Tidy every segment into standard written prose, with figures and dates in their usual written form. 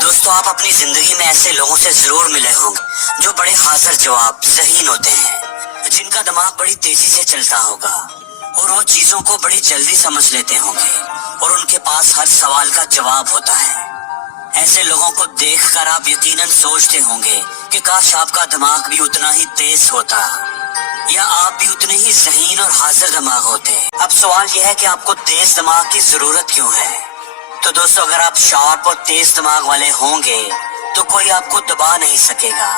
दोस्तों, आप अपनी जिंदगी में ऐसे लोगों से जरूर मिले होंगे जो बड़े हाजिर जवाब ज़हीन होते हैं, जिनका दिमाग बड़ी तेजी से चलता होगा और वो चीजों को बड़ी जल्दी समझ लेते होंगे और उनके पास हर सवाल का जवाब होता है। ऐसे लोगों को देखकर आप यकीनन सोचते होंगे कि काश आपका दिमाग भी उतना ही तेज होता या आप भी उतने ही ज़हीन और हाजिर दिमाग होते। अब सवाल यह है कि आपको तेज दिमाग की जरूरत क्यों है। तो दोस्तों, अगर आप शार्प और तेज दिमाग वाले होंगे तो कोई आपको दबा नहीं सकेगा।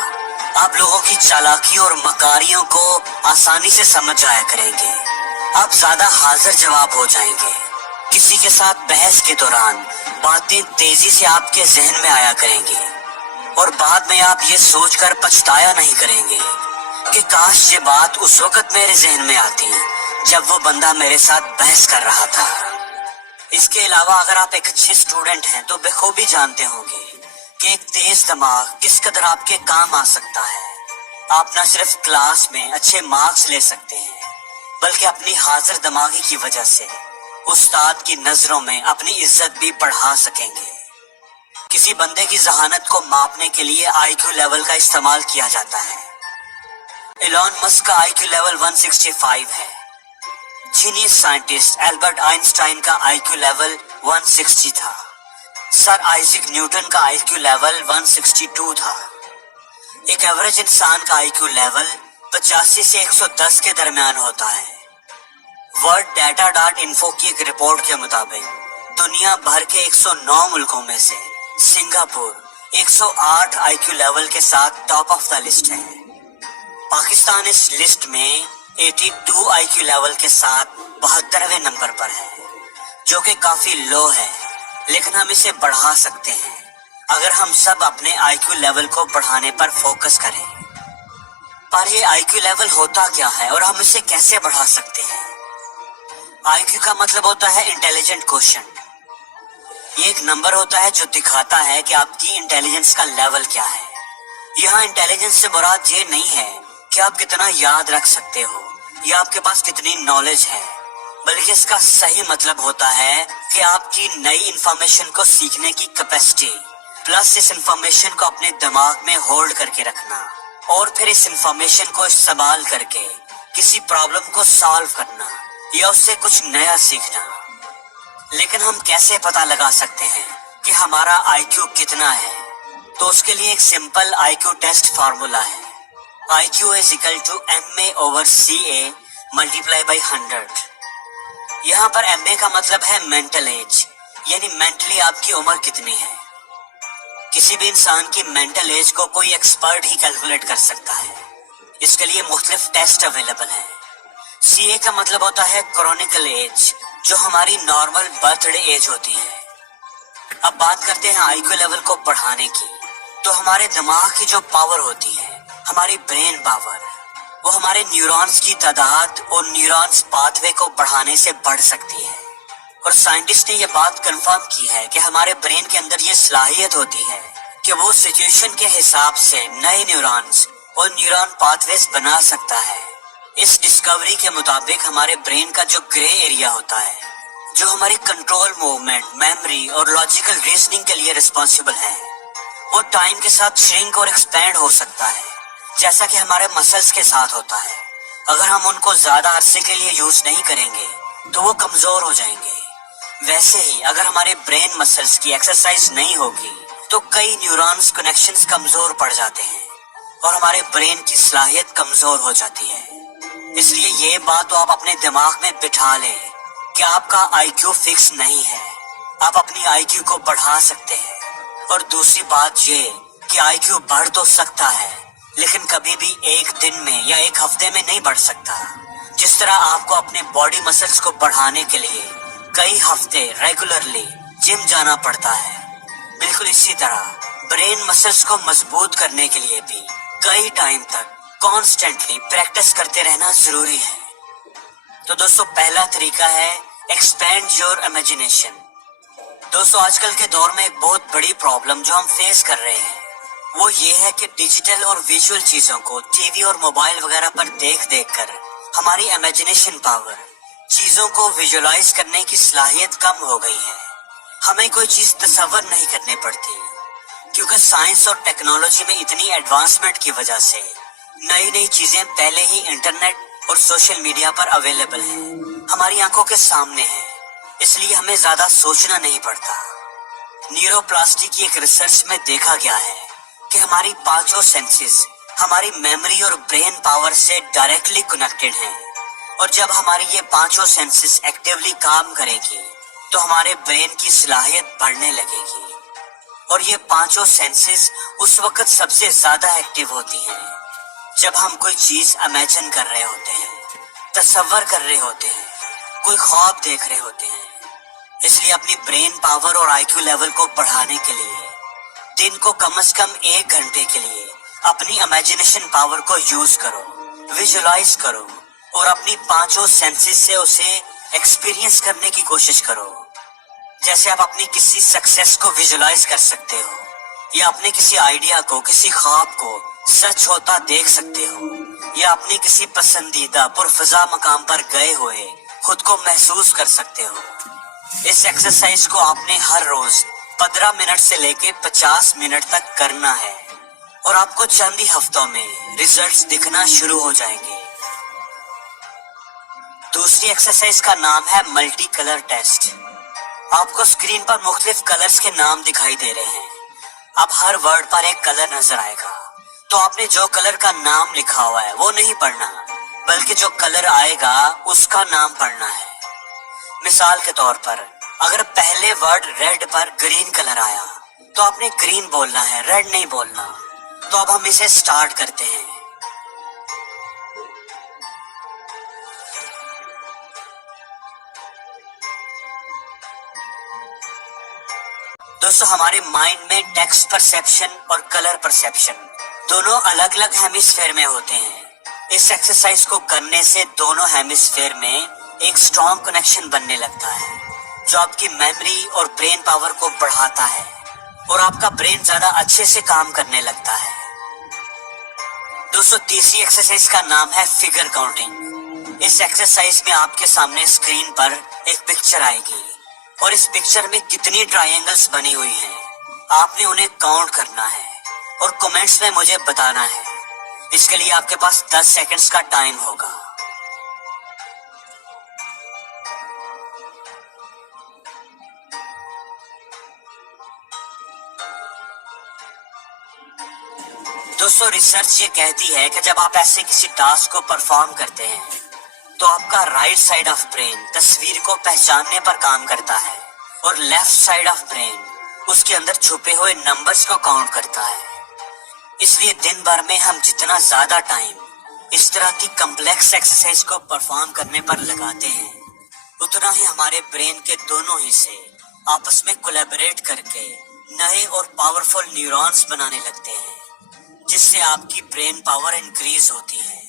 आप लोगों की चालाकी और मकारियों को आसानी से समझ जाया करेंगे। आप ज्यादा हाजिर जवाब हो जाएंगे। किसी के साथ बहस के दौरान बातें तेजी से आपके जहन में आया करेंगी और बाद में आप ये सोचकर पछताया नहीं करेंगे कि काश ये बात उस वक्त मेरे जहन में आती जब वो बंदा मेरे साथ बहस कर रहा था। इसके अलावा अगर आप एक अच्छे स्टूडेंट हैं तो बखूबी जानते होंगे कि एक तेज दिमाग किस कदर आपके काम आ सकता है। आप न सिर्फ क्लास में अच्छे मार्क्स ले सकते हैं बल्कि अपनी हाजिर दिमागी की वजह से उस्ताद की नजरों में अपनी इज्जत भी बढ़ा सकेंगे। किसी बंदे की जहानत को मापने के लिए आईक्यू लेवल का इस्तेमाल किया जाता है। एलॉन मस्क का आईक्यू लेवल 165 है। जीनियस साइंटिस्ट एल्बर्ट आइंस्टाइन का आईक्यू लेवल 160 था। सर आइजैक न्यूटन का आईक्यू लेवल 162 था। एक एवरेज इंसान का आईक्यू लेवल 85 से 110 के दरमियान होता है। वर्ल्ड डाटा डॉट इन्फो की एक रिपोर्ट के मुताबिक दुनिया भर के 109 मुल्कों में से सिंगापुर 108 आईक्यू लेवल के साथ टॉप ऑफ द लिस्ट है। पाकिस्तान इस लिस्ट में 82 आईक्यू लेवल के साथ 72वें नंबर पर है, जो कि काफी लो है, लेकिन हम इसे बढ़ा सकते हैं अगर हम सब अपने आईक्यू लेवल को बढ़ाने पर फोकस करें। पर ये आईक्यू लेवल होता क्या है और हम इसे कैसे बढ़ा सकते हैं। आईक्यू का मतलब होता है इंटेलिजेंट क्वेश्चन। ये एक नंबर होता है जो दिखाता है कि आपकी इंटेलिजेंस का लेवल क्या है। यहाँ इंटेलिजेंस से मुराद ये नहीं है कि आप कितना याद रख सकते हो या आपके पास कितनी नॉलेज है, बल्कि इसका सही मतलब होता है कि आपकी नई इंफॉर्मेशन को सीखने की कैपेसिटी प्लस इस इंफॉर्मेशन को अपने दिमाग में होल्ड करके रखना और फिर इस इंफॉर्मेशन को इस्तेमाल करके किसी प्रॉब्लम को सॉल्व करना या उससे कुछ नया सीखना। लेकिन हम कैसे पता लगा सकते हैं कि हमारा आईक्यू कितना है। तो उसके लिए एक सिंपल आईक्यू टेस्ट फार्मूला है। IQ is equal to MA over CA multiply by 100। यहाँ पर MA का मतलब है मेंटल एज, यानी मेंटली आपकी उम्र कितनी है। किसी भी इंसान की मेंटल एज को कोई एक्सपर्ट ही कैलकुलेट कर सकता है। इसके लिए मुख्तलिफ टेस्ट अवेलेबल हैं। CA का मतलब होता है क्रोनिकल एज, जो हमारी नॉर्मल बर्थडे एज होती है। अब बात करते हैं IQ लेवल को बढ़ाने की। तो हमारे दिमाग की जो पावर होती है, हमारी ब्रेन पावर, वो हमारे न्यूरॉन्स की तादाद और न्यूरॉन्स पाथवे को बढ़ाने से बढ़ सकती है। और साइंटिस्ट ने ये बात कंफर्म की है कि हमारे ब्रेन के अंदर ये सलाहियत होती है कि वो सिचुएशन के हिसाब से नए न्यूरॉन्स और न्यूरॉन पाथवेज बना सकता है। इस डिस्कवरी के मुताबिक हमारे ब्रेन का जो ग्रे एरिया होता है, जो हमारी कंट्रोल मूवमेंट, मेमोरी और लॉजिकल रीजनिंग के लिए रिस्पॉन्सिबल है, वो टाइम के साथ श्रिंक और एक्सपैंड हो सकता है, जैसा कि हमारे मसल्स के साथ होता है। अगर हम उनको ज्यादा अरसे के लिए यूज नहीं करेंगे तो वो कमजोर हो जाएंगे। वैसे ही अगर हमारे ब्रेन मसल्स की एक्सरसाइज नहीं होगी तो कई न्यूरॉन्स कनेक्शंस कमजोर पड़ जाते हैं और हमारे ब्रेन की सलाहियत कमजोर हो जाती है। इसलिए ये बात तो आप अपने दिमाग में बिठा लें कि आपका आईक्यू फिक्स नहीं है, आप अपनी आईक्यू को बढ़ा सकते हैं। और दूसरी बात ये कि आईक्यू बढ़ तो सकता है, लेकिन कभी भी एक दिन में या एक हफ्ते में नहीं बढ़ सकता। जिस तरह आपको अपने बॉडी मसल्स को बढ़ाने के लिए कई हफ्ते रेगुलरली जिम जाना पड़ता है, बिल्कुल इसी तरह ब्रेन मसल्स को मजबूत करने के लिए भी कई टाइम तक कॉन्स्टेंटली प्रैक्टिस करते रहना जरूरी है। तो दोस्तों, पहला तरीका है एक्सपैंड योर इमेजिनेशन। दोस्तों, आजकल के दौर में एक बहुत बड़ी प्रॉब्लम जो हम फेस कर रहे हैं वो ये है कि डिजिटल और विजुअल चीजों को टीवी और मोबाइल वगैरह पर देख देख कर हमारी इमेजिनेशन पावर, चीजों को विजुअलाइज करने की सलाहियत कम हो गई है। हमें कोई चीज तसव्वुर नहीं करनी पड़ती, کیونکہ سائنس اور ٹیکنالوجی میں اتنی ایڈوانسمنٹ کی وجہ سے نئی نئی چیزیں پہلے ہی انٹرنیٹ اور سوشل میڈیا پر اویلیبل ہیں، ہماری آنکھوں کے سامنے ہیں، اس لیے ہمیں زیادہ سوچنا نہیں پڑتا۔ نیورو پلاسٹی کی ایک ریسرچ میں دیکھا گیا ہے کہ ہماری پانچوں سینسز ہماری میموری اور برین پاور سے ڈائریکٹلی کنیکٹڈ ہیں، اور جب ہماری یہ پانچوں سینسز ایکٹیولی کام کرے گی تو ہمارے برین کی صلاحیت بڑھنے لگے گی، اور یہ پانچوں سینسز اس وقت سب سے زیادہ ایکٹیو ہوتی ہیں جب ہم کوئی چیز امیجن کر رہے ہوتے ہیں، تصور کر رہے ہوتے ہیں، کوئی خواب دیکھ رہے ہوتے ہیں۔ اس لیے اپنی برین پاور اور آئی کیو لیول کو بڑھانے کے لیے دن کو کم از کم 1 گھنٹے کے لیے اپنی امیجنیشن پاور کو یوز کرو، ویژولائز کرو، اور اپنی پانچوں سینسز سے اسے ایکسپیرینس کرنے کی کوشش کرو۔ جیسے آپ اپنی کسی سکسیس کو ویژولائز کر سکتے ہو، یا اپنے کسی آئیڈیا کو، کسی خواب کو سچ ہوتا دیکھ سکتے ہو، یا اپنی کسی پسندیدہ پرفضا مقام پر گئے ہوئے خود کو محسوس کر سکتے ہو۔ اس ایکسرسائز کو آپ نے ہر روز 15 منٹ سے لے کے 50 منٹ تک کرنا ہے، اور آپ کو چند ہی ہفتوں میں ریزلٹس دکھنا شروع ہو جائیں گے۔ دوسری ایکسرسائز کا نام ہے ملٹی کلر ٹیسٹ۔ آپ کو اسکرین پر مختلف کلرز کے نام دکھائی دے رہے ہیں، اب ہر ورڈ پر ایک کلر نظر آئے گا، تو آپ نے جو کلر کا نام لکھا ہوا ہے وہ نہیں پڑھنا، بلکہ جو کلر آئے گا اس کا نام پڑھنا ہے۔ مثال کے طور پر اگر پہلے ورڈ ریڈ پر گرین کلر آیا تو آپ نے گرین بولنا ہے، ریڈ نہیں بولنا۔ تو اب ہم اسے سٹارٹ کرتے ہیں۔ دوستو، ہمارے مائنڈ میں ٹیکسٹ پرسیپشن اور کلر پرسیپشن دونوں الگ الگ ہیمیسفیئر میں ہوتے ہیں۔ اس ایکسرسائز کو کرنے سے دونوں ہیمیسفیئر میں ایک اسٹرانگ کنیکشن بننے لگتا ہے، جو آپ کی میموری اور برین پاور کو بڑھاتا ہے، اور آپ کا برین زیادہ اچھے سے کام کرنے لگتا ہے۔ دوستو، تیسری ایکسرسائز کا نام ہے فگر کاؤنٹنگ۔ اس ایکسرسائز میں آپ کے سامنے اسکرین پر ایک پکچر آئے گی، اور اس پکچر میں کتنی ٹرائنگلز بنی ہوئی ہیں آپ نے انہیں کاؤنٹ کرنا ہے اور کمنٹس میں مجھے بتانا ہے۔ اس کے لیے آپ کے پاس 10 سیکنڈز کا ٹائم ہوگا۔ دوستو، ریسرچ یہ کہتی ہے کہ جب آپ ایسے کسی ٹاسک کو پرفارم کرتے ہیں تو آپ کا رائٹ سائڈ آف برین تصویر کو پہچاننے پر کام کرتا ہے، اور لیفٹ سائڈ آف برین اس کے اندر چھپے ہوئے نمبرز کو کاؤنٹ کرتا ہے۔ اس لیے دن بھر میں ہم جتنا زیادہ ٹائم اس طرح کی کمپلیکس ایکسرسائز کو پرفارم کرنے پر لگاتے ہیں، اتنا ہی ہمارے برین کے دونوں حصے آپس میں کولیبریٹ کر کے نئے اور پاورفل نیورونز بنانے لگتے ہیں، جس سے آپ کی برین پاور انکریز ہوتی ہے۔